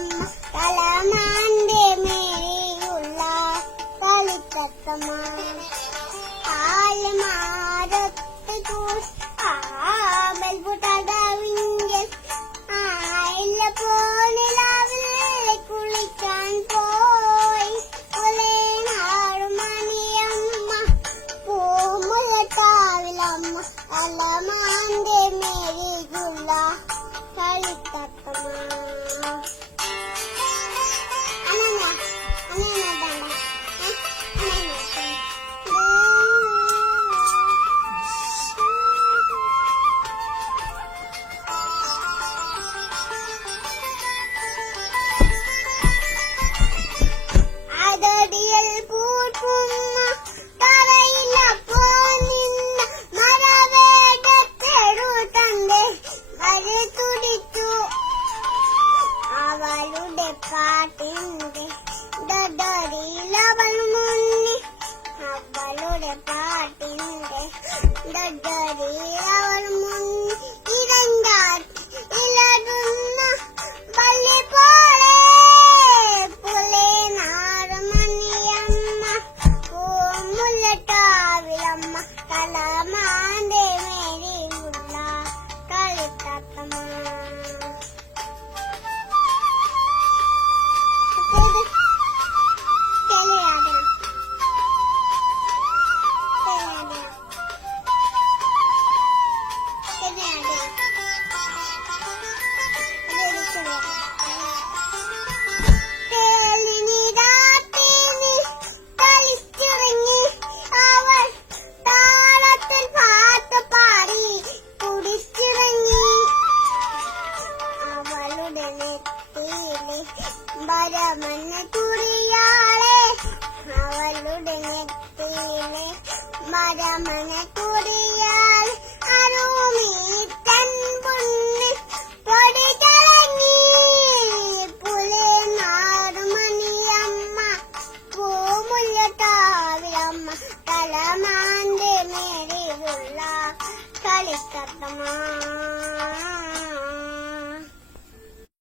കാവിലമ്മ കലമാന്റെ മേലെയുള്ള കളിത്തത്തമ്മ ആലമാരത്ത് ആമ്പൽപുട്ടവിങ്കൽ ആയില്ല പോനിലാവിൽ കുളിക്കാൻ പോയി ഒലേ നാടുമണിയമ്മ പൂമുള്ള കാവിലമ്മ കലമാന്റെ മേലെയുള്ള കളിത്തത്തമ്മ പാട്ടിന്റെ ഡഡറിയിലവൾ മുന്നി അവളുടെ പാട്ടിന്റെ ഡഡറിയിലവൾ മുന്നി ഇലടുന്ന പള്ളി പോലെ പുലേ നാടുമണിയമ്മ പൂമുല്ലട്ടാവിലമ്മ കലമാന്റെ മേലെയുള്ള കളിത്തത്തമ്മ മരമന തുറിയാളെ അവളുടെ നെറ്റിയിലെ മരമന